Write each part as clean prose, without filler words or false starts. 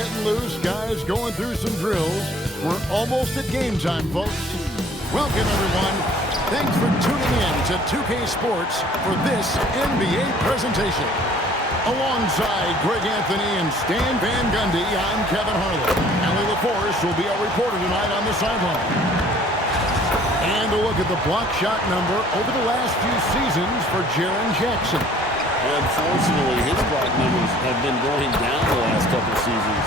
getting loose, guys going through some drills. We're almost at game time, folks. Welcome, everyone. Thanks for tuning in to 2K Sports for this NBA presentation. Alongside Greg Anthony and Stan Van Gundy, I'm Kevin Harlan. Allie LaForce will be our reporter tonight on the sideline. And a look at the block shot number over the last few seasons for Jaren Jackson. Unfortunately, his block numbers have been going down the last couple seasons.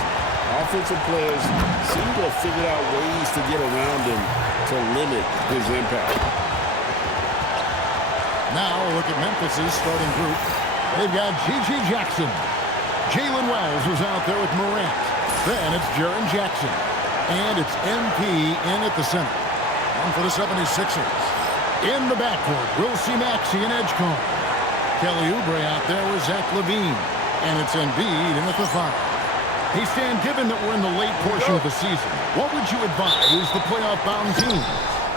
Offensive players seem to have figured out ways to get around him to limit his impact. Now a look at Memphis's starting group. They've got G.G. Jackson. Jalen Wells is out there with Morant. Then it's Jaren Jackson. And it's MP in at the center. And for the 76ers. In the backcourt, we'll see Maxey and Edgecombe. Kelly Oubre out there with Zach LaVine. And it's Embiid in at the 5. Hey, Stan, given that we're in the late portion of the season, what would you advise the playoff-bound team?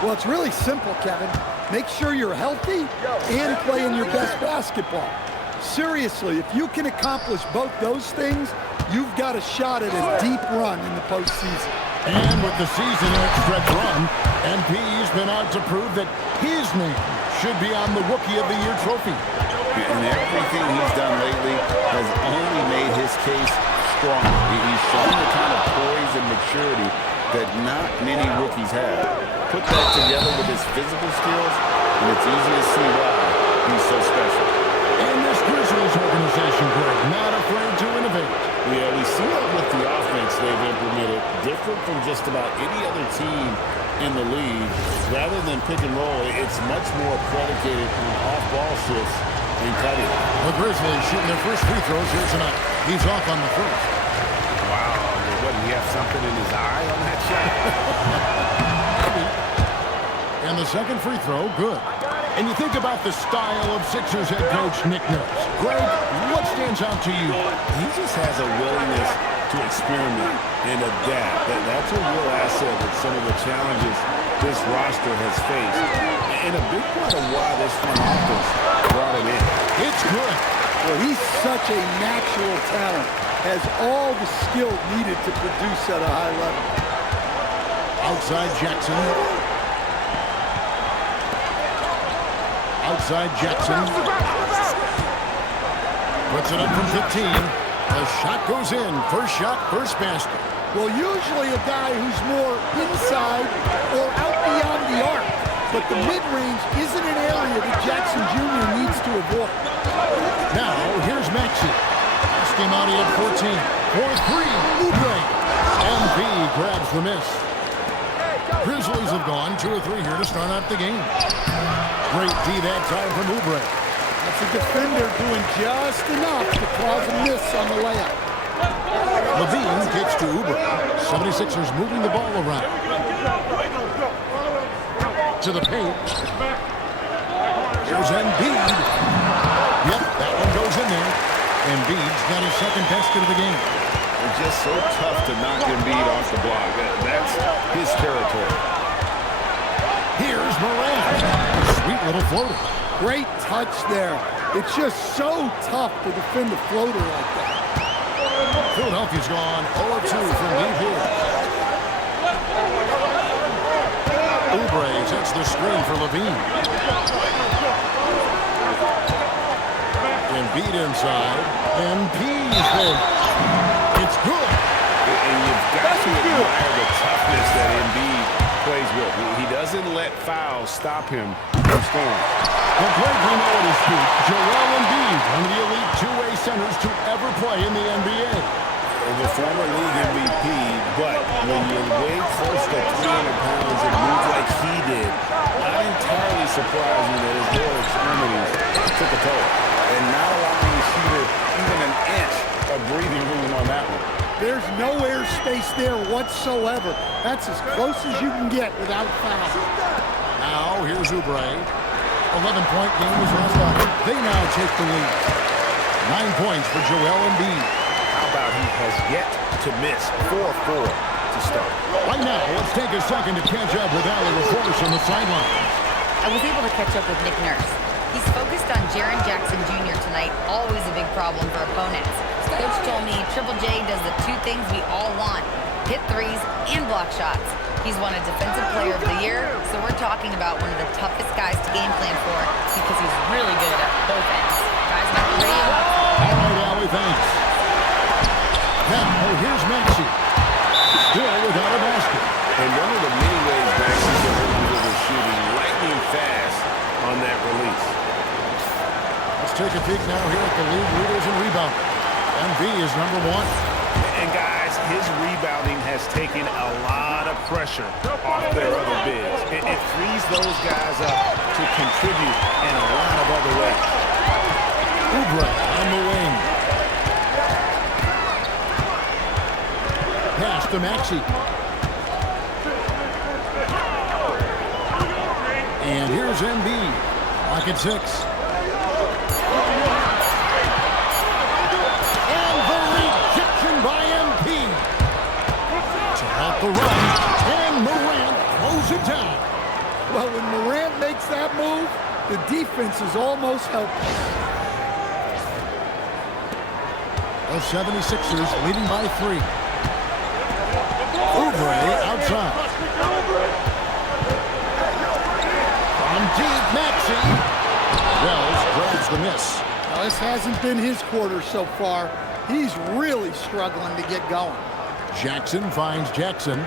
Well, it's really simple, Kevin. Make sure you're healthy and playing your best basketball. Seriously, if you can accomplish both those things, you've got a shot at a deep run in the postseason. And with the season in its stretch run, MP's been out to prove that his name should be on the Rookie of the Year trophy. And everything he's done lately has only made his case stronger. He's shown the kind of poise and maturity that not many rookies have. Put that together with his physical skills, and it's easy to see why he's so special. And this Grizzlies organization, Greg, not afraid to innovate. Yeah, we see that with the offense they've implemented, different from just about any other team in the league. Rather than pick and roll, it's much more predicated on off-ball shifts and cutting. The Grizzlies shooting their first free throws here tonight. He's off on the first. Wow, wouldn't he have something in his eye on that shot? And the second free throw, good. And you think about the style of Sixers head coach Nick Nurse. Greg, what stands out to you? He just has a willingness to experiment and adapt. That's a real asset with some of the challenges this roster has faced. And a big part of why this front office brought him in. It's good. Well, he's such a natural talent. Has all the skill needed to produce at a high level. Outside Jackson. Outside Jackson. Puts it up from 15. The shot goes in. First shot, first basket. Well, usually a guy who's more inside or out beyond the arc. But the mid-range isn't an area that Jackson Jr. needs to avoid. Now, here's Maxey. Last game out, he had 14. For 3, Oubre. MP grabs the miss. Grizzlies have gone 2 or 3 here to start out the game. Great D that time from Oubre. That's a defender doing just enough to cause a miss on the layup. LaVine kicks to Oubre. 76ers moving the ball around. To the paint. Here's Embiid. Yep, that one goes in there. Embiid's got his second basket of the game. It's just so tough to knock Embiid off the block. That's his territory. Here's Morant. Sweet little floater. Great touch there. It's just so tough to defend a floater like that. Philadelphia's gone 0-2 from deep here. Oubre sets the screen for LaVine. Embiid inside. MP's there. It's good. And you've got to admire the toughness that Embiid plays with. He doesn't let fouls stop him from scoring. The great we know at his feet, Joel Embiid, one of the elite two-way centers to ever play in the NBA. The former league MVP, but when you weigh close to 300 pounds and move like he did, not entirely surprising that his lower extremities took a toll. And not allowing the shooter even an inch of breathing room on that one. There's no airspace there whatsoever. That's as close as you can get without foul. Now, here's Oubre. 11-point game was last night. They now take the lead. 9 points for Joel Embiid. How about he has yet to miss 4-4 to start. Right now, let's take a second to catch up with Allie LaForce on the sidelines. I was able to catch up with Nick Nurse. He's focused on Jaren Jackson Jr. tonight, always a big problem for opponents. Coach told me Triple J does the two things we all want, hit threes and block shots. He's won a Defensive Player of the Year, so we're talking about one of the toughest guys to game plan for because he's really good at both ends. Guys, back to radio. All right, Allie, thanks. Now, here's Maxey. Still without a basket. And one of the many ways Maxey's able to shooting lightning fast on that release. Let's take a peek now here at the league leaders in rebounding. MV is number 1. And guys, his rebounding has taken a lot of pressure off their other bigs. It frees those guys up to contribute in a lot of other ways. Oubre on the wing. Pass to Maxey. And here's MB. Lock at 6. And the rejection by MP. To help the run. And Morant throws it down. Well, when Morant makes that move, the defense is almost helpless. The 76ers leading by 3. Oubre outside. From deep, Maxey. Wells grabs the miss. Now, this hasn't been his quarter so far. He's really struggling to get going. Jackson finds Jackson.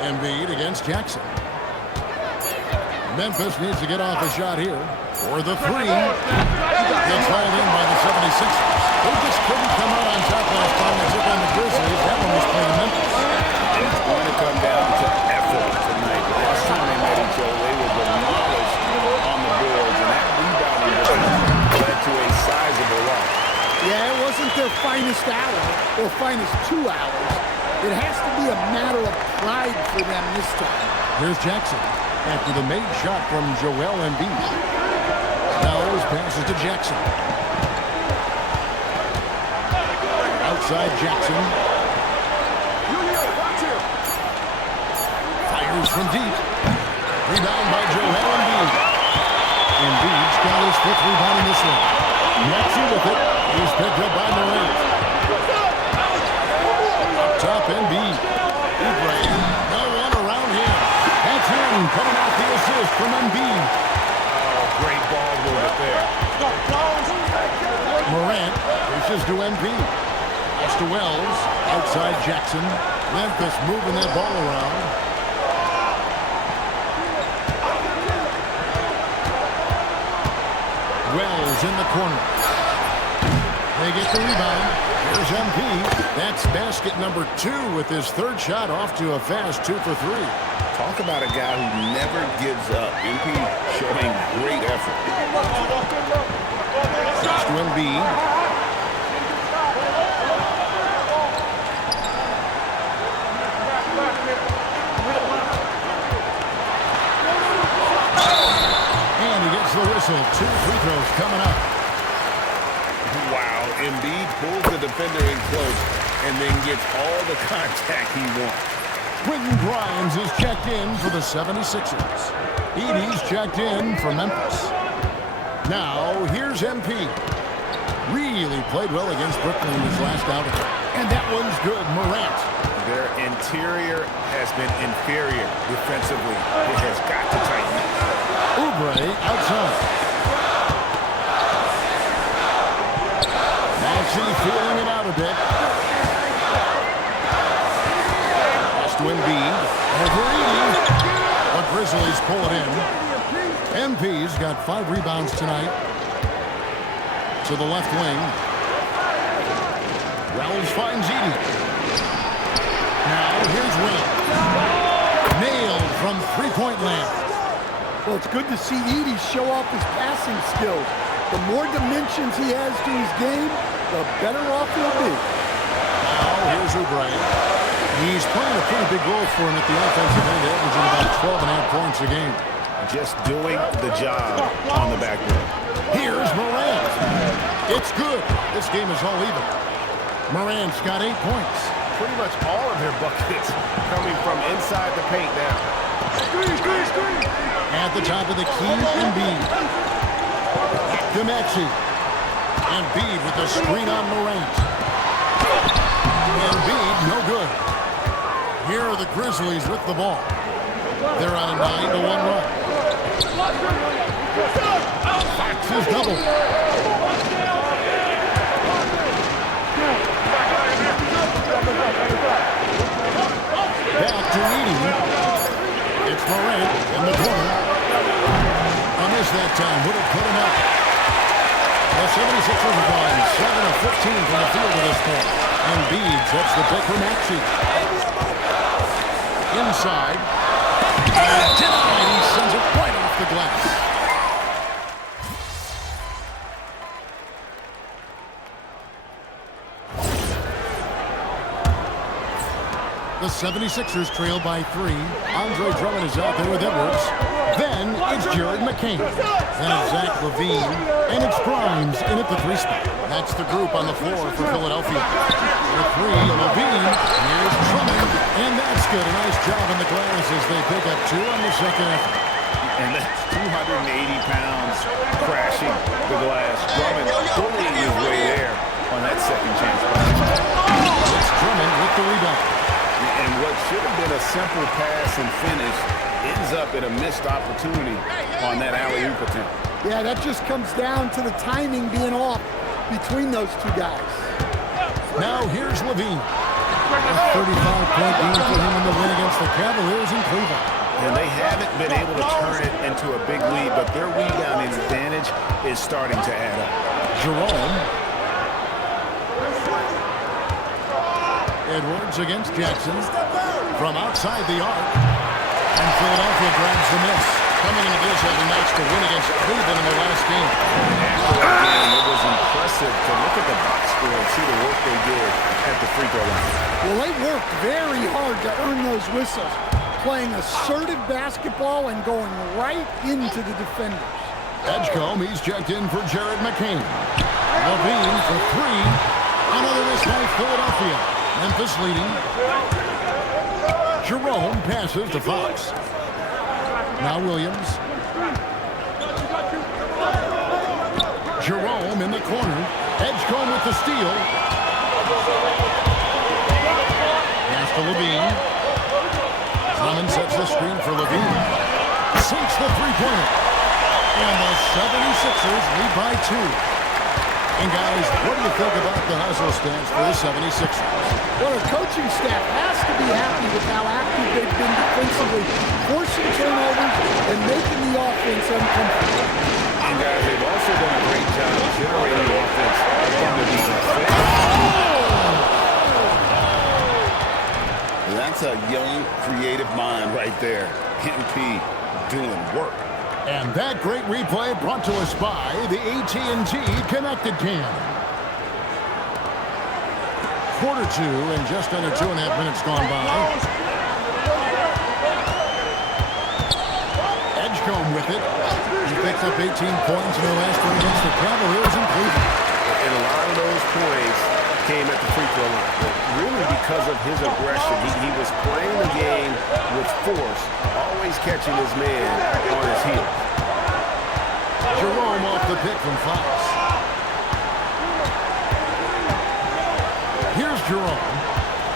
Embiid against Jackson. Memphis needs to get off a shot here. For the 3. Gets hauled in by the 76ers. They just couldn't come out on top last time they took on the Grizzlies. That one was playing Memphis. It's going to come down to effort tonight. Last time they met each other, they were demolished on the boards, and that rebounding led to a sizable loss. Yeah, it wasn't their finest hour or finest 2 hours. It has to be a matter of pride for them this time. Here's Jackson after the made shot from Joel Embiid. Wells passes to Jackson. Outside Jackson. Fires from deep. Rebound by Joel Embiid. Embiid's got his 5th rebound in this one. Maxey with it. He's picked up by Morant. Up top Embiid. Oubre. No one around him. That's him coming off the assist from Embiid. Great ball movement there. Morant pushes to Embiid. Pass to Wells. Outside Jackson. Memphis moving that ball around. Wells in the corner. They get the rebound. Here's MP. That's basket number 2 with his 3rd shot off to a fast 2 for 3. Talk about a guy who never gives up. MP showing great effort. Pass to Embiid. And he gets the whistle. 2 free throws coming up. Wow, Embiid pulls the defender in close and then gets all the contact he wants. Quentin Grimes is checked in for the 76ers. Edey's checked in for Memphis. Now, here's MP. Really played well against Brooklyn in his last outing. And that one's good. Morant. Their interior has been inferior defensively. It has got to tighten up. Oubre outside. Maxey feeling it out a bit. Pass to Embiid. Over Edey. The Grizzlies pull it in. MP's got 5 rebounds tonight. To the left wing. Wells finds Edey. Now here's Wells. Nailed from 3-point land. Well, it's good to see Edey show off his passing skills. The more dimensions he has to his game, the better off he'll be. Now here's Oubre. He's playing a pretty big role for him at the offensive end, averaging about 12.5 points a game. Just doing the job on the backboard. Here's Morant. It's good. This game is all even. Morant's got 8 points. Pretty much all of their buckets coming from inside the paint now. At the top of the key, Embiid. Back to Maxey. Embiid with the screen on Morant. Embiid, no good. Here are the Grizzlies with the ball. They're on a 9-1 run. Fox is double. Back to Edie. It's Morant in the corner. A miss that time would have put him up. The 76ers have gone 7 of 15 from the field at this point. Embiid sets the pick for Maxey. Inside. And denied. He sends it right off the glass. The 76ers trail by 3. Andre Drummond is out there with Edwards. Then it's Jared McCain. Then it's Zach LaVine. And it's Grimes in at the 3 spot. That's the group on the floor for Philadelphia. The 3, LaVine. Here's Drummond. And that's good. A nice job on the glass as they pick up 2 on the second effort. And that's 280 pounds crashing the glass. Drummond bullying his way there on that second chance. It's Drummond with the rebound. And what should have been a simple pass and finish ends up in a missed opportunity on that alley-oop attempt. Yeah, that just comes down to the timing being off between those two guys. Now here's LaVine. A 35-point game for him in the win against the Cavaliers in Cleveland. And they haven't been able to turn it into a big lead, but their rebounding advantage is starting to add up. Jerome. Edwards against Jackson from outside the arc. And Philadelphia grabs the miss. Coming into this having matched the win against Cleveland in their last game. Again, it was impressive to look at the box score and see the work they did at the free throw line. Well, they worked very hard to earn those whistles, playing assertive basketball and going right into the defenders. Edgecombe, he's checked in for Jared McCain. LaVine for 3. Another miss by Philadelphia. Memphis leading. Jerome passes to Fox. Now Williams. Jerome in the corner. Edgecombe with the steal. Pass to LaVine. Drummond sets the screen for LaVine. Sinks the three-pointer. And the 76ers lead by 2. And guys, what do you think about the hustle stance for the 76ers? Well, the coaching staff has to be happy with how active they've been defensively, forcing turnovers and making the offense uncomfortable. And guys, they've also done a great job generating offense from the defense. That's a young, creative mind right there. MP doing work. And that great replay brought to us by the AT&T Connected Cam. Quarter 2 and just under 2.5 minutes gone by. Edgecombe with it. He picks up 18 points in the last one against the Cavaliers in Cleveland. And a lot of those points came at the free throw line. Really because of his aggression. He was playing the game with force, always catching his man on his heels. Jerome off the pick from Fox. Here's Jerome.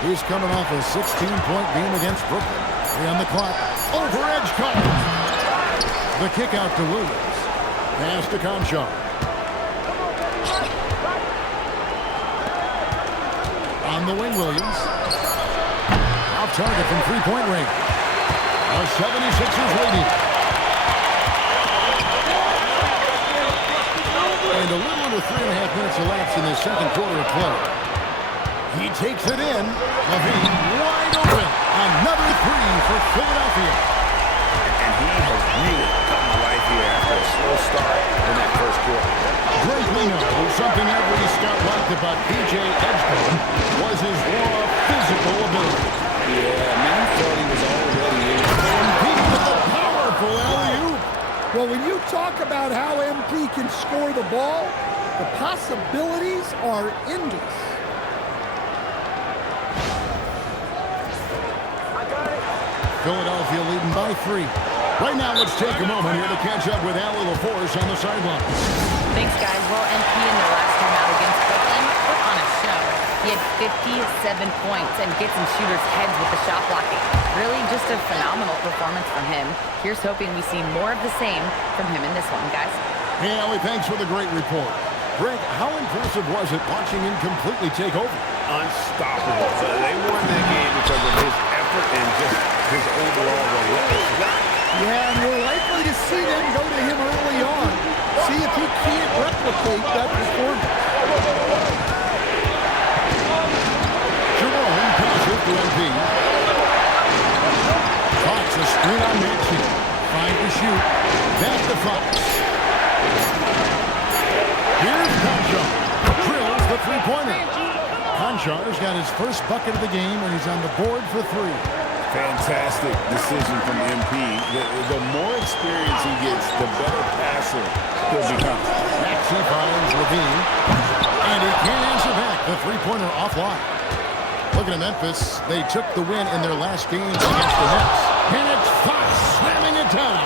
He's coming off a 16-point game against Brooklyn. 3 on the clock. Over Edgecombe. The kick out to Williams. Pass to Conchar. On the wing, Williams. Off target from three-point range. The 76ers leading. And a little under 3.5 minutes elapsed in the second quarter of play. He takes it in. LaVine wide open. Another 3 for Philadelphia. And he has really come to life here after a slow start in that first quarter. Great know something every scout liked about PJ Edgecombe was his raw physical ability. Yeah, man, I thought he was already in. MP with a powerful alley-oop. Well, when you talk about how MP can score the ball, the possibilities are endless. Philadelphia leading by 3. Right now, let's take a moment here to catch up with Allie LaForce on the sideline. Thanks, guys. Well, MP in their last time out against Portland put on a show. He had 57 points and gets in shooters' heads with the shot blocking. Really just a phenomenal performance from him. Here's hoping we see more of the same from him in this one, guys. Hey, Allie, thanks for the great report. Greg, how impressive was it watching him completely take over? Unstoppable. So they won that game because of his effort and just his overall relentlessness. Yeah, and we're likely to see them go to him early on. See if he can't replicate that performance. Jerome passes to MP. Fox a screen on Maxey. 5 to shoot. Back to Fox. Here's Conchar. Drills the three-pointer. Conchar's got his first bucket of the game, and he's on the board for 3. Fantastic decision from MP. The more experience he gets, the better passer he'll become. Maxey finds Levine, and he can't answer back. The three-pointer offline. Looking at Memphis, they took the win in their last games against the Nets. And it's Fox slamming it down.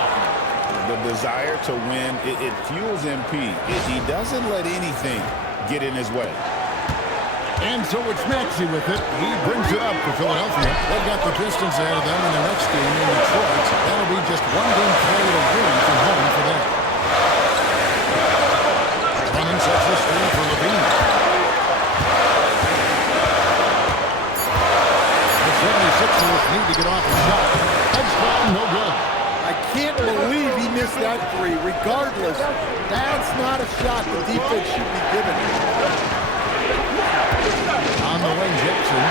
The desire to win, it fuels MP. He doesn't let anything get in his way. And so it's Maxey with it. He brings it up for Philadelphia. They've got the Pistons ahead of them in their next game in Detroit. That'll be just one game played a win from home for them. Running sets the screen for Levine. The 76ers need to get off the shot. Heads down, no good. I can't believe he missed that 3. Regardless, that's not a shot the defense should be giving him. On the way, Jackson.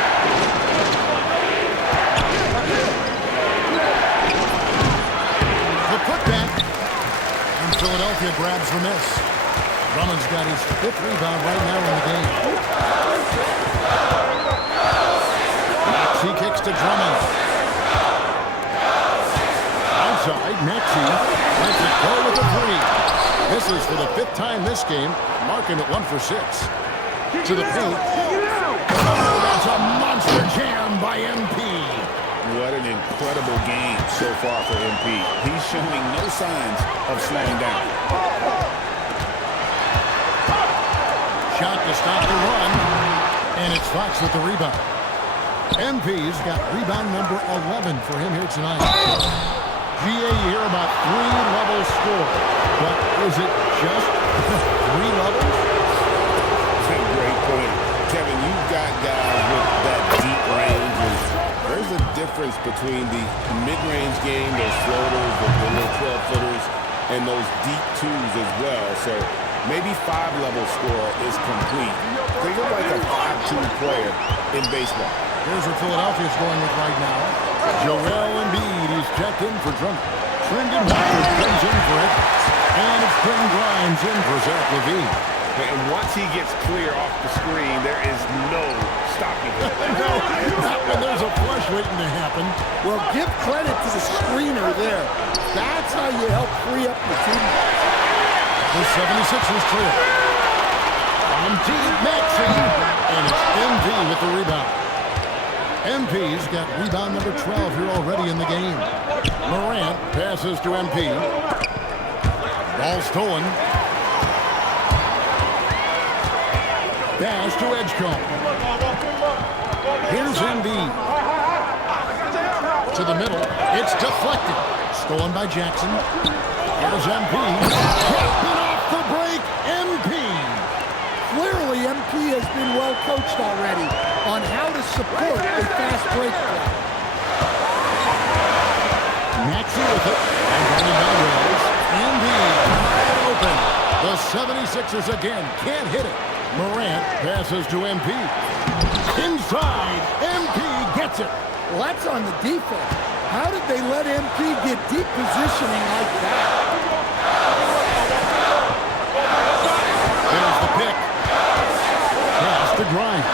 The putback. And Philadelphia grabs the miss. Drummond's got his 5th rebound right now in the game. Maxey kicks to Drummond. Outside, Maxey lets it go with a 3. This is for the 5th time this game, marking it 1 for 6. To the paint. That's a monster jam by MP. What an incredible game so far for MP. He's showing no signs of slowing down. Shot to stop the run. And it's Fox with the rebound. MP's got rebound number 11 for him here tonight. GA, you hear about 3-level score. But is it just 3 levels? Great point. Kevin, you've got guys with that deep range. And there's a difference between the mid-range game, those floaters, the little 12-footers, and those deep 2s as well. So maybe 5-level score is complete. Think of like a 5-2 player in baseball. Here's what Philadelphia's going with right now. Joel Embiid, he's checked in for Drummond. Trendon Watford comes in for Edwards. And it's Quentin Grimes in for Zach LaVine. And once he gets clear off the screen, there is no stopping him. No, not when there's a flush waiting to happen. Well, give credit to the screener there. That's how you help free up the team. The 76ers clear. On deep, Maxey. And it's MV with the rebound. MP's got rebound number 12 here already in the game. Morant passes to MP. Ball stolen. Pass to Edgecombe. Here's Embiid. To the middle. It's deflected. Stolen by Jackson. Here's MP. Captain off the break. MP. Clearly, MP has been well coached already on how to support a fast break play. Maxey with it. And running by Wells. Embiid wide open. The 76ers again can't hit it. Morant passes to MP. Inside, MP gets it. Well, that's on the defense. How did they let MP get deep positioning like that? There's the pick. Pass to Grimes.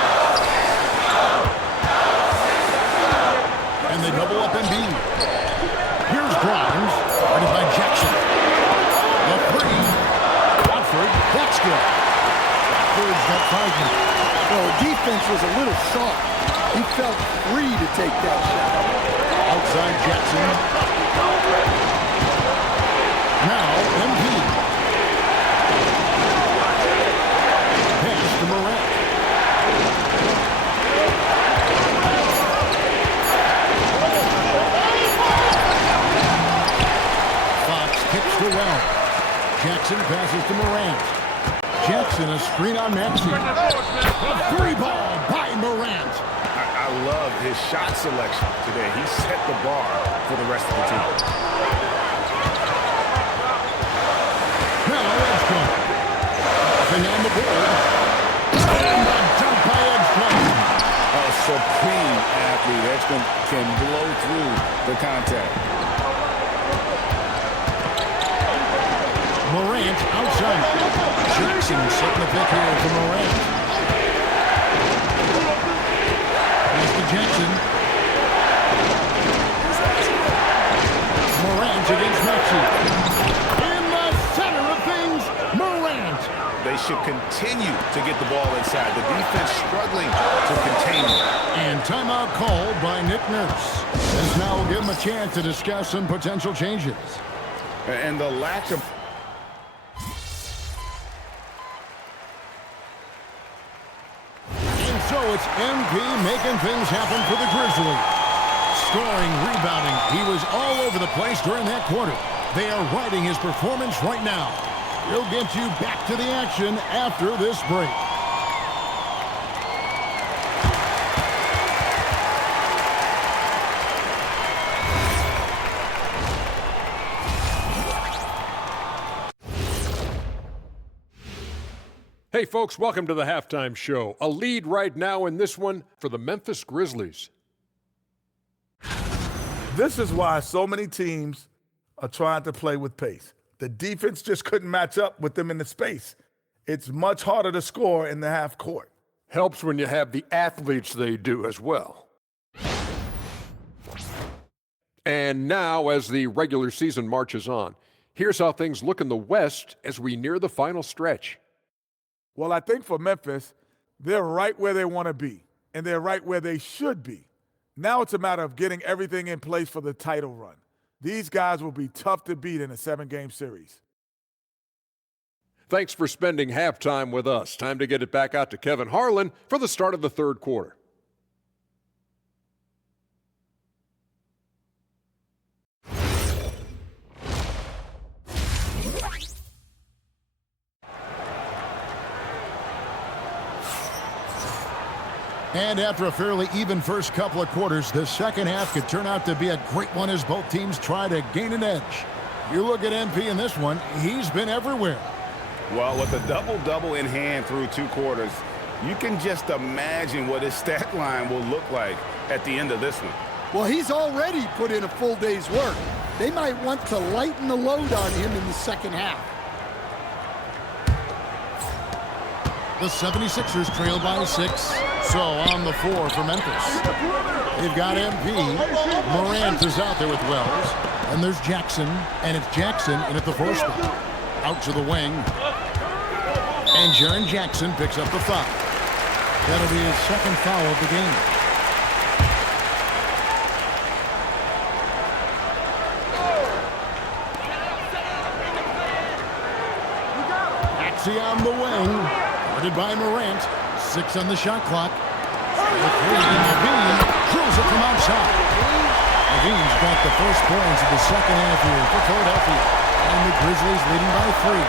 And they double up Embiid. Here's Grimes. Guarded by Jackson. The 3. Watford. That's good. Well, defense was a little soft. He felt free to take that shot. Outside Jackson. Now MP. Pass to Morant. Fox kicks to Wells. Jackson passes to Morant. Jackson a screen on Maxey. A free ball by Morant. I love his shot selection today. He set the bar for the rest of the team. Now Edgecombe. Nothing on the board. And a jump by Edgecombe. A supreme athlete. Edgecombe can blow through the contact. Morant outside. Jackson setting the pick here for Morant. Pass to Jackson. Morant against Maxey. In the center of things, Morant. They should continue to get the ball inside. The defense struggling to contain it. And timeout called by Nick Nurse. As now we'll give him a chance to discuss some potential changes. And the lack of... So it's MP making things happen for the Grizzlies. Scoring, rebounding, he was all over the place during that quarter. They are riding his performance right now. We'll get you back to the action after this break. Hey folks, welcome to the halftime show. A lead right now in this one for the Memphis Grizzlies. This is why so many teams are trying to play with pace. The defense just couldn't match up with them in the space. It's much harder to score in the half court. Helps when you have the athletes they do as well. And now, as the regular season marches on, here's how things look in the West as we near the final stretch. Well, I think for Memphis, they're right where they want to be, and they're right where they should be. Now it's a matter of getting everything in place for the title run. These guys will be tough to beat in a 7-game series. Thanks for spending halftime with us. Time to get it back out to Kevin Harlan for the start of the third quarter. And after a fairly even first couple of quarters, the second half could turn out to be a great one as both teams try to gain an edge. You look at MP in this one, he's been everywhere. Well, with a double-double in hand through 2 quarters, you can just imagine what his stat line will look like at the end of this one. Well, he's already put in a full day's work. They might want to lighten the load on him in the second half. The 76ers trail by 6. So on the 4 for Memphis. They've got MP. Morant is out there with Wells. And there's Jackson. And it's Jackson in at the 4 spot. Out to the wing. And Jaren Jackson picks up the foul. That'll be his second foul of the game. Maxey on the wing. Guarded by Morant. 6 on the shot clock. The 3, and Levine drills it from outside. Levine's got the first points of the second half here for Philadelphia. And the Grizzlies leading by 3.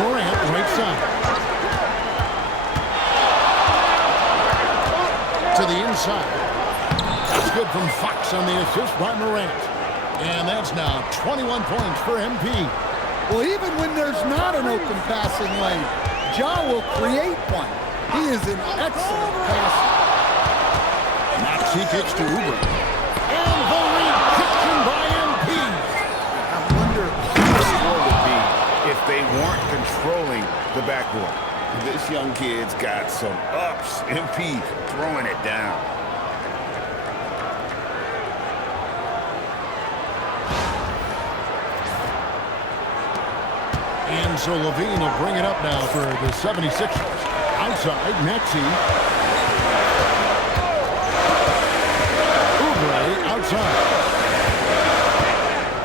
Morant right side. To the inside. That's good from Fox on the assist by Morant. And that's now 21 points for MP. Well, even when there's not an open passing lane, Ja will create one. He is an excellent passer. Maxey kicks to Uber. And the rejection by MP. I wonder what the score would be if they weren't controlling the backboard. This young kid's got some ups. MP throwing it down. And so Levine will bring it up now for the 76ers. Outside, Maxey. outside.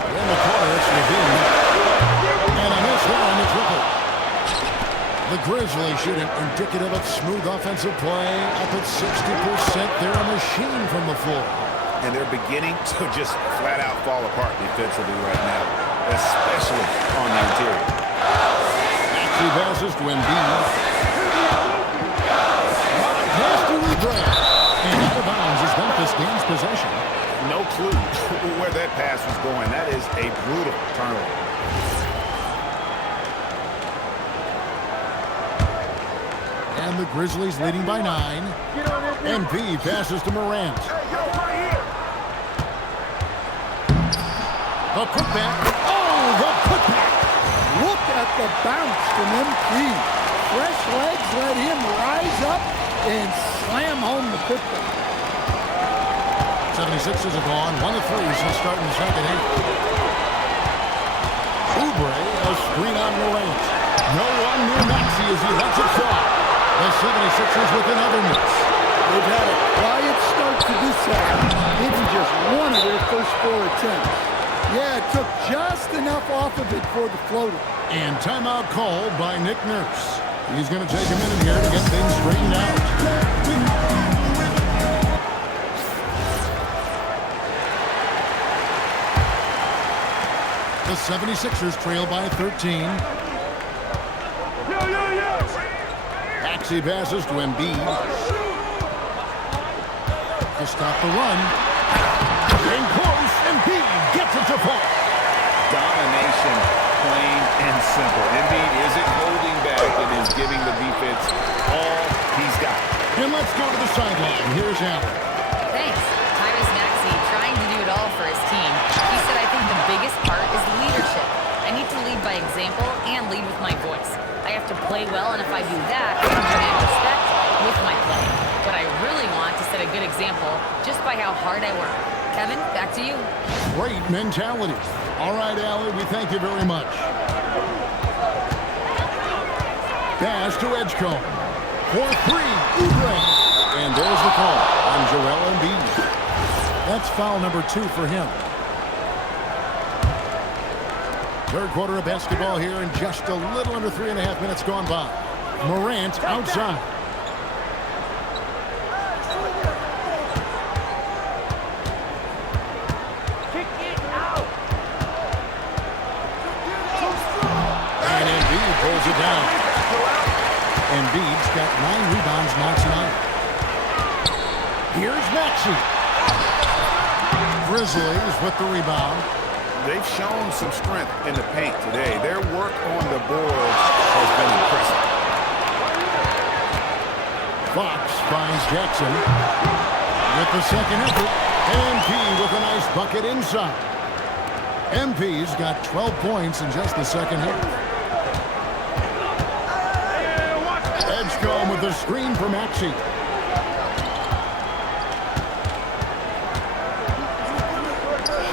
In the corner, it's Levine. And a miss there on the triple. The Grizzlies shooting indicative of smooth offensive play. Up at 60%. They're a machine from the floor. And they're beginning to just flat out fall apart defensively right now, especially on the interior. He passes to Embiid. Pass to Oubre. And out of bounds as Memphis gains possession. No clue where that pass was going. That is a brutal turnover. And the Grizzlies leading by 9. MP passes to Morant. The putback. Oh, the putback. Look at the bounce from MP. Fresh legs let him rise up and slam home the putback. 76ers are gone. 1 of 3 since starting the second half. Oubre, a screen on Morant. No one near Maxey as he lets it fall. The 76ers with another miss. They've had a quiet start to this half, hitting just 1 of their first 4 attempts. Yeah, it took just enough off of it for the floater. And timeout called by Nick Nurse. He's going to take a minute here to get things straightened out. The 76ers trail by 13. Maxey passes to Embiid. To stop the run. In close, Embiid gets it to fall. Domination, plain and simple. Embiid isn't holding back and is giving the defense all he's got. And let's go to the sideline. Here's Allen. Thanks. Tyrese Maxey trying to do it all for his team. He said, I think the biggest part is leadership. I need to lead by example and lead with my voice. I have to play well, and if I do that, I can demand respect with my play. But I really want to set a good example just by how hard I work. Kevin, back to you. Great mentality. All right, Allie, we thank you very much. Pass to Edgecombe. For 3, Oubre. And there's the call on Joel Embiid. That's foul number 2 for him. Third quarter of basketball here, and just a little under 3.5 minutes gone by. Morant outside. And Embiid pulls it down. Embiid's got 9 rebounds now tonight. Here's Maxey. Grizzlies with the rebound. They've shown some strength in the paint today. Their work on the boards has been impressive. Fox finds Jackson with the second effort. MP with a nice bucket inside. MP's got 12 points in just the second half. Edgecombe with the screen for Maxey.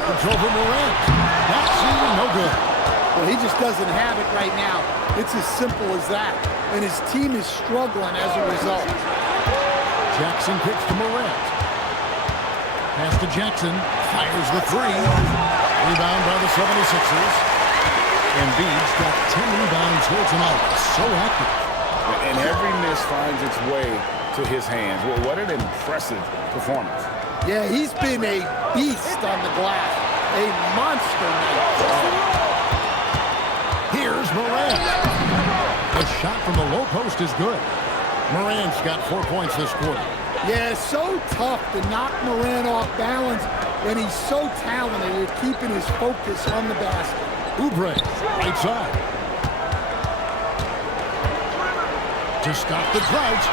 It's over Morant. Maxey, no good. Well, he just doesn't have it right now. It's as simple as that. And his team is struggling as a result. Jackson kicks to Morant. Pass to Jackson. Fires the 3. Rebound by the 76ers. Embiid's got 10 rebounds here tonight. So active. And every miss finds its way to his hands. Well, what an impressive performance. Yeah, he's been a beast on the glass. A monster night. Here's Morant. The shot from the low post is good. Morant's got 4 points this quarter. Yeah, so tough to knock Morant off balance when he's so talented at keeping his focus on the basket. Oubre, right side. To stop the drought.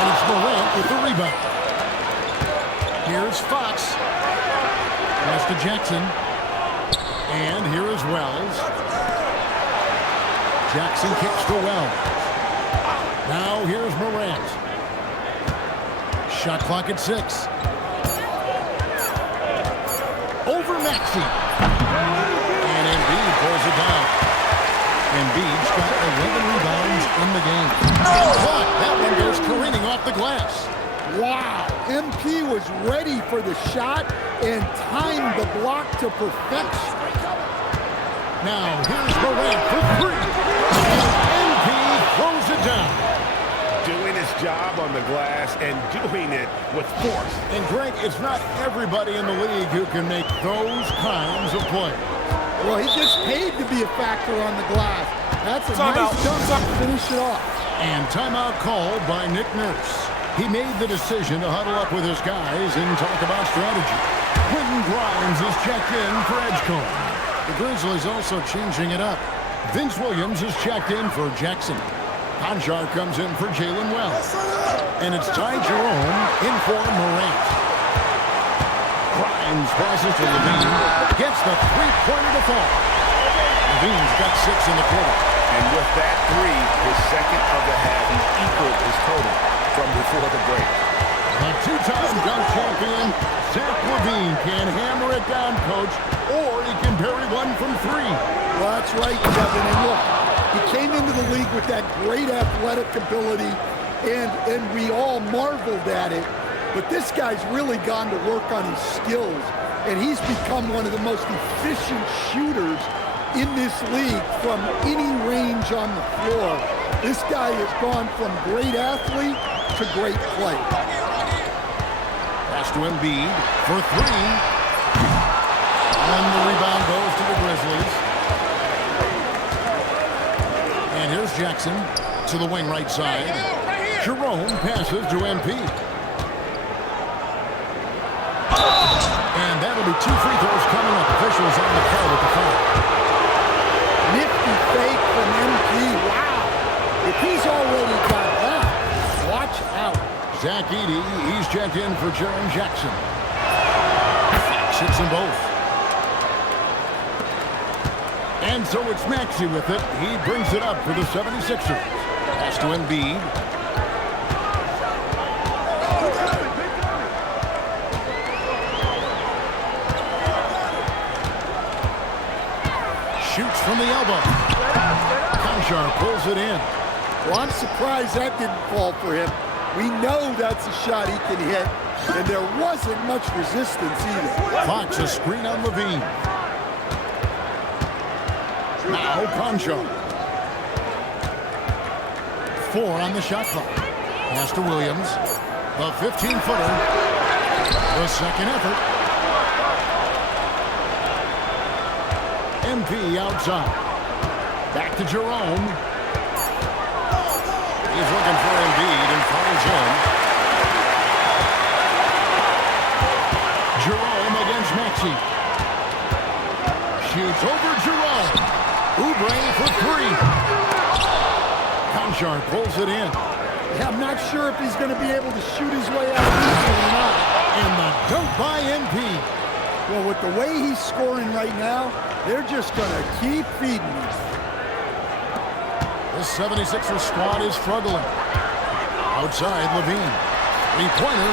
And it's Morant with the rebound. Here's Fox. Pass to Jackson. And here is Wells. Jackson kicks to Wells. Now here's Morant. Shot clock at 6. Over Maxey. And Embiid pulls it down. Embiid's got 11 rebounds in the game. That one goes careening off the glass. Wow, MP was ready for the shot and timed the block to perfection. Now, here's Morant for three. And MP throws it down. Doing his job on the glass and doing it with force. And Greg, it's not everybody in the league who can make those kinds of plays. Well, he gets paid to be a factor on the glass. That's a nice dunk to finish it off. And timeout called by Nick Nurse. He made the decision to huddle up with his guys and talk about strategy. Quentin Grimes is checked in for Edgecombe. The Grizzlies also changing it up. Vince Williams is checked in for Jackson. Conjar comes in for Jalen Wells. And it's Ty Jerome in for Morant. Grimes passes to Levine. Gets the three-pointer to fall. Levine's got 6 in the quarter. And with that three, his second of the half, he equaled his total from before the break. A two-time dunk champion, Zach Levine can hammer it down, Coach, or he can bury one from three. Well, that's right, Kevin. And look, he came into the league with that great athletic ability, and we all marveled at it. But this guy's really gone to work on his skills, and he's become one of the most efficient shooters in this league from any range on the floor. This guy has gone from great athlete to great player. Pass to Embiid for three. And the rebound goes to the Grizzlies. And here's Jackson to the wing right side. Jerome passes to MP. And that'll be 2 free throws coming up. Officials on the call with the foul. Nifty fake from MP. Wow. If he's already got that, watch out. Zach Edey, he's checked in for Jaren Jackson. Fox hits them both. And so it's Maxey with it. He brings it up for the 76ers. Pass to Embiid. Shoots from the elbow. Conchar pulls it in. Well, I'm surprised that didn't fall for him. We know that's a shot he can hit, and there wasn't much resistance either. Fox a screen on Levine. Now Conchar. 4 on the shot clock. Pass to Williams. The 15-footer. The second effort. MP outside. Back to Jerome. He's looking for Embiid and finds him. Jerome against Maxey. Shoots over Jerome. Oubre for 3. Conchar pulls it in. Yeah, I'm not sure if he's going to be able to shoot his way out of this one or not. And the dunk by MP. Well, with the way he's scoring right now, they're just going to keep feeding him. The 76ers squad is struggling. Outside, Levine. Three-pointer.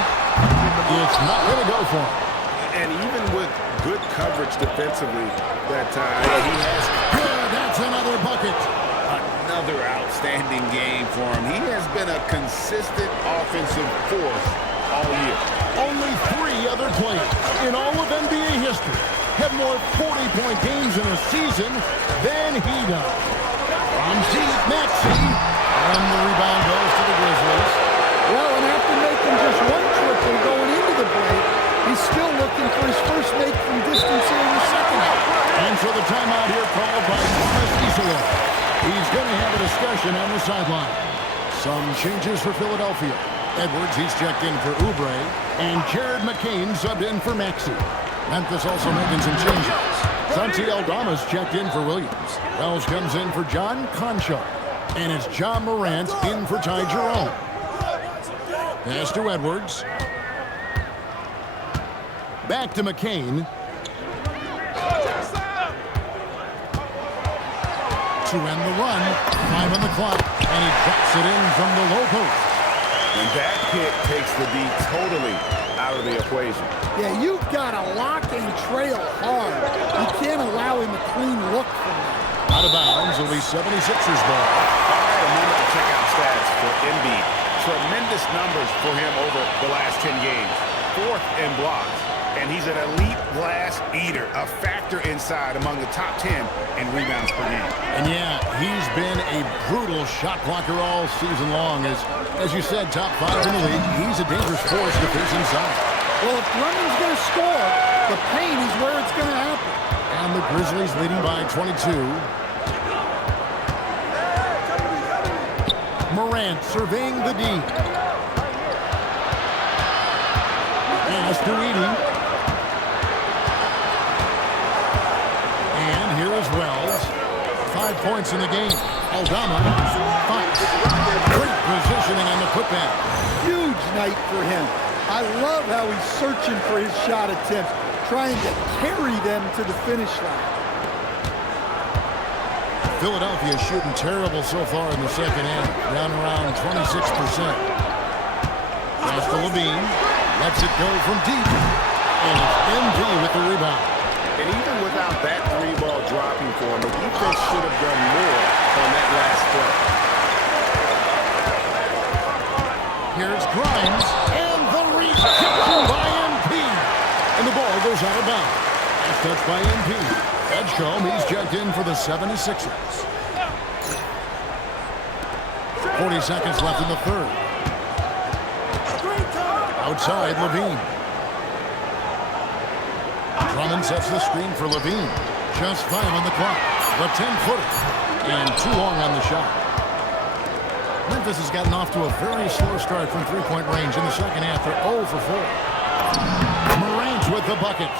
It's not going to go for him. And even with good coverage defensively that time, he has... Good, that's another bucket. Another outstanding game for him. He has been a consistent offensive force all year. Only 3 other players in all of NBA history have more 40-point games in a season than he does. From deep, Maxey, and the rebound goes to the Grizzlies. Well, and after making just 1 triple going into the break, he's still looking for his first make from distance here in the second half. And so the timeout here called by Thomas Isola. He's going to have a discussion on the sideline. Some changes for Philadelphia. Edwards, he's checked in for Oubre, and Jared McCain subbed in for Maxey. Memphis also making some changes. Santi Aldama's checked in for Williams. Wells comes in for John Conchar. And it's John Morant in for Ty Jerome. Pass to Edwards. Back to McCain. To end the run. 5 on the clock. And he drops it in from the low post. And that pick takes the D totally out of the equation. Yeah, you've got to lock and trail hard. You can't allow him a clean look from that. Out of bounds, it'll be 76ers ball. All right, a moment to check out stats for Embiid. Tremendous highest numbers for him over the last 10 games. 4th in blocks. And he's an elite glass eater, a factor inside among the top 10 in rebounds per game. And yeah, he's been a brutal shot blocker all season long. As you said, top 5 in the league. He's a dangerous force to face inside. Well, if Lemon's going to score, the paint is where it's going to happen. And the Grizzlies leading by 22. Morant surveying the D. Pass to Edie. And here is Wells. 5 points in the game. Aldama. Fox. Great positioning on the putback. Huge night for him. I love how he's searching for his shot attempts, trying to carry them to the finish line. Philadelphia shooting terrible so far in the second half, down around 26%. Pass to Levine, lets it go from deep, and it's MD with the rebound. And even without that 3-ball dropping for him, the defense should have done more on that last play. Here's Grimes, and the reception by MP. And the ball goes out of bounds. Last touch by MP. Edgecombe, he's checked in for the 76ers. 40 seconds left in the third. Outside, Levine. Drummond sets the screen for Levine. Just 5 on the clock. The 10-footer. And too long on the shot. Memphis has gotten off to a very slow start from three-point range in the second half. They're 0 for 4. Morant with the bucket.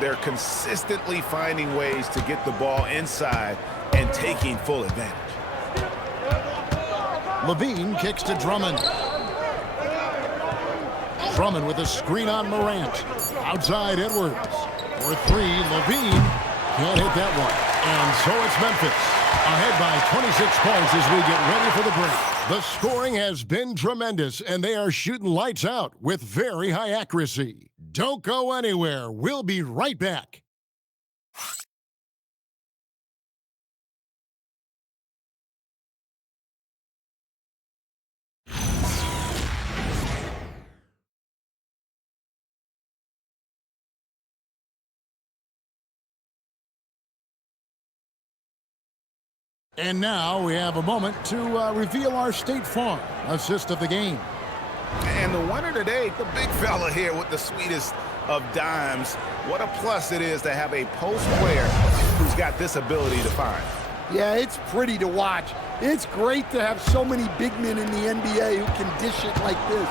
They're consistently finding ways to get the ball inside and taking full advantage. Levine kicks to Drummond. Drummond with a screen on Morant. Outside Edwards. For 3, Levine can't hit that one. And so it's Memphis, ahead by 26 points as we get ready for the break. The scoring has been tremendous, and they are shooting lights out with very high accuracy. Don't go anywhere. We'll be right back. And now we have a moment to reveal our State Farm assist of the game. And the winner today, the big fella here with the sweetest of dimes. What a plus it is to have a post player who's got this ability to find. Yeah, it's pretty to watch. It's great to have so many big men in the NBA who can dish it like this.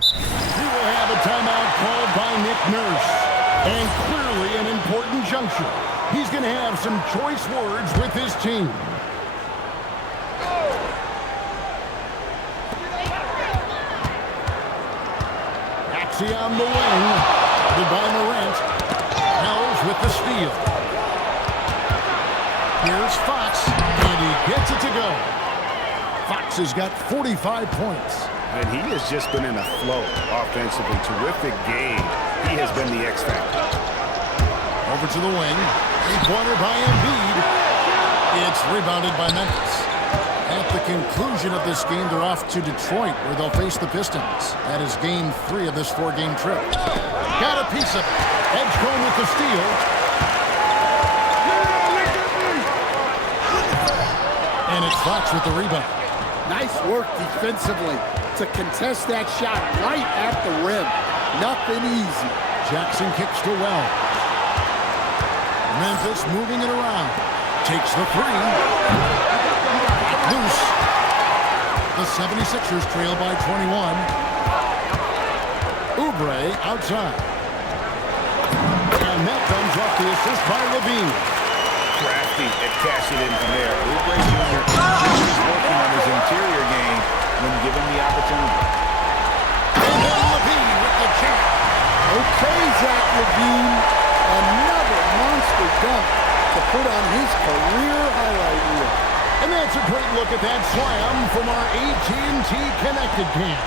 We will have a timeout called by Nick Nurse. And clearly an important juncture. He's going to have some choice words with his team. Axie on the wing. Headed by Morant. Hells with the steal. Here's Fox. And he gets it to go. Fox has got 45 points. And he has just been in a flow offensively. Terrific game. He has been the X factor. Over to the wing. Three-pointer by Embiid. It's rebounded by Memphis. At the conclusion of this game, they're off to Detroit, where they'll face the Pistons. That is game 3 of this 4-game trip. Got a piece of it. Edgecombe with the steal. And it's Fox with the rebound. Nice work defensively to contest that shot right at the rim. Nothing easy. Jackson kicks to Wells. Memphis moving it around. Takes the 3. Loose. The 76ers trail by 21. Oubre outside. And that comes off the assist by Levine. Crafty at cashing in from there. Oubre Jr. is working on his interior game when given the opportunity. And then Levine with the jump. Okay, Zach Levine. Another monster dunk to put on his career highlight reel. And that's a great look at that slam from our AT&T Connected cam.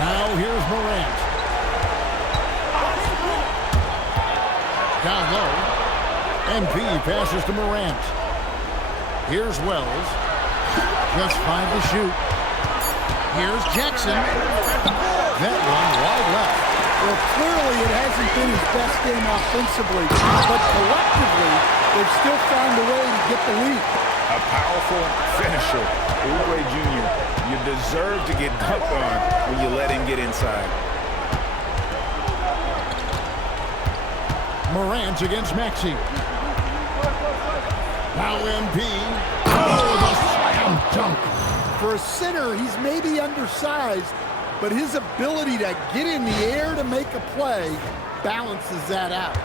Now here's Morant. down low. MP passes to Morant. Here's Wells. Just 5 to shoot. Here's Jackson. That one wide left. Well, clearly it hasn't been his best game offensively, but collectively, they've still found a way to get the lead. A powerful finisher. Oubre Jr., you deserve to get dunked on when you let him get inside. Morant against Maxey. Now MP. Oh, the slam dunk. For a center, he's maybe undersized, but his ability to get in the air to make a play balances that out.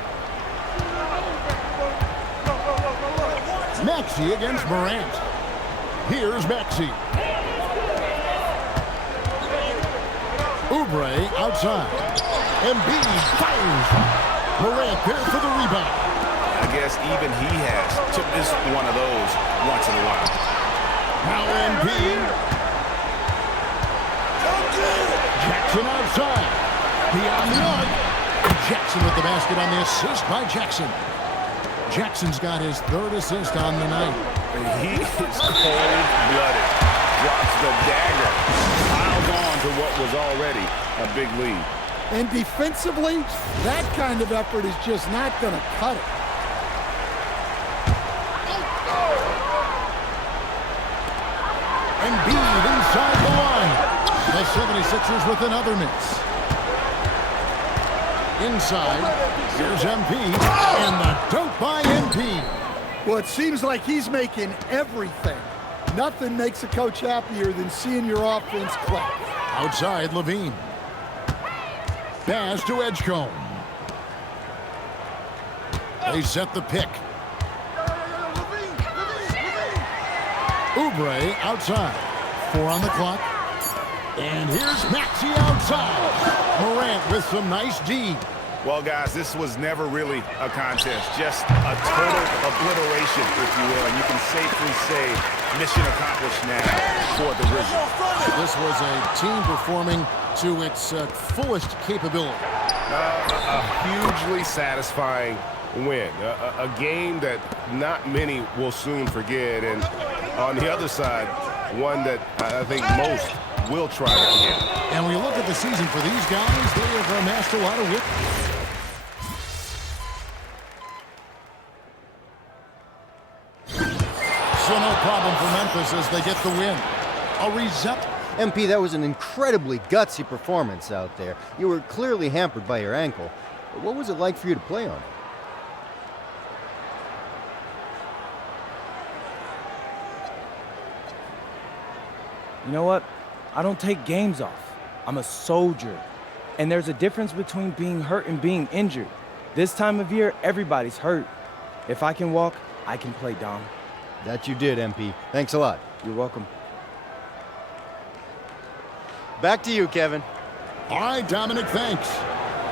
Maxey against Morant. Here's Maxey. Oubre outside. Embiid fires. Morant there for the rebound. I guess even he has to miss one of those once in a while. Now Embiid. Jackson outside. Beyond the arc. Jackson with the basket on the assist by Jackson. Jackson's got his 3rd assist on the night. He is cold-blooded. Drops the dagger. Piles on to what was already a big lead. And defensively, that kind of effort is just not going to cut it. Embiid inside the line. The 76ers with another miss. Inside, here's MP, and the dunk by MP. Well, it seems like he's making everything. Nothing makes a coach happier than seeing your offense click. Outside, Levine. Pass to Edgecombe. They set the pick. Oubre outside. 4 on the clock. And here's Maxey outside. Morant with some nice D. Well, guys, this was never really a contest. Just a total obliteration, if you will. And you can safely say mission accomplished now for the Grizzlies. This was a team performing to its fullest capability. A hugely satisfying win. A game that not many will soon forget. And on the other side, one that I think most will try to forget. And when you look at the season for these guys, they have amassed a lot of wins. So no problem for Memphis as they get the win. A reset. MP, that was an incredibly gutsy performance out there. You were clearly hampered by your ankle. What was it like for you to play on? You know what? I don't take games off. I'm a soldier. And there's a difference between being hurt and being injured. This time of year, everybody's hurt. If I can walk, I can play, Dom. That you did, MP. Thanks a lot. You're welcome. Back to you, Kevin. All right, Dominic, thanks.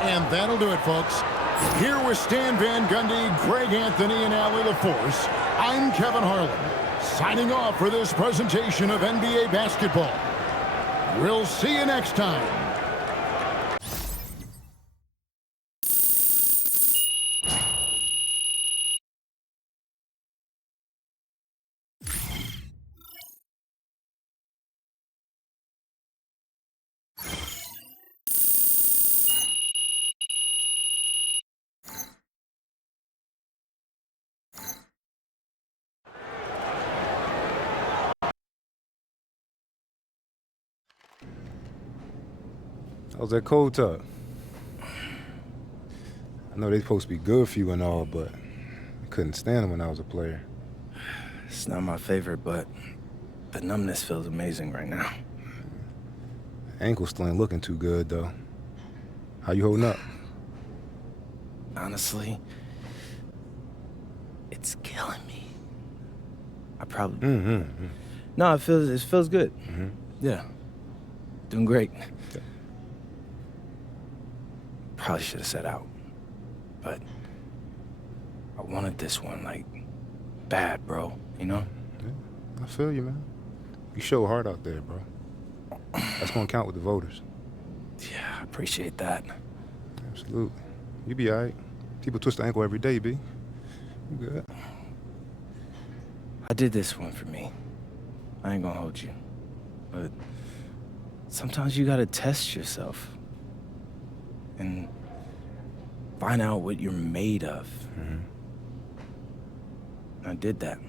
And that'll do it, folks. Here with Stan Van Gundy, Greg Anthony, and Allie LaForce, I'm Kevin Harlan, signing off for this presentation of NBA basketball. We'll see you next time. How's that cold tub? I know they're supposed to be good for you and all, but I couldn't stand them when I was a player. It's not my favorite, but the numbness feels amazing right now. Ankle still ain't looking too good, though. How you holding up? Honestly, it's killing me. I probably... No, it feels good. Yeah. Doing great. Probably should have set out. But I wanted this one, like, bad, bro. You know? Yeah, I feel you, man. You show hard out there, bro. That's gonna count with the voters. Yeah, I appreciate that. Absolutely. You be all right. People twist the ankle every day, B. You good? I did this one for me. I ain't gonna hold you. But sometimes you gotta test yourself and find out what you're made of. I did that.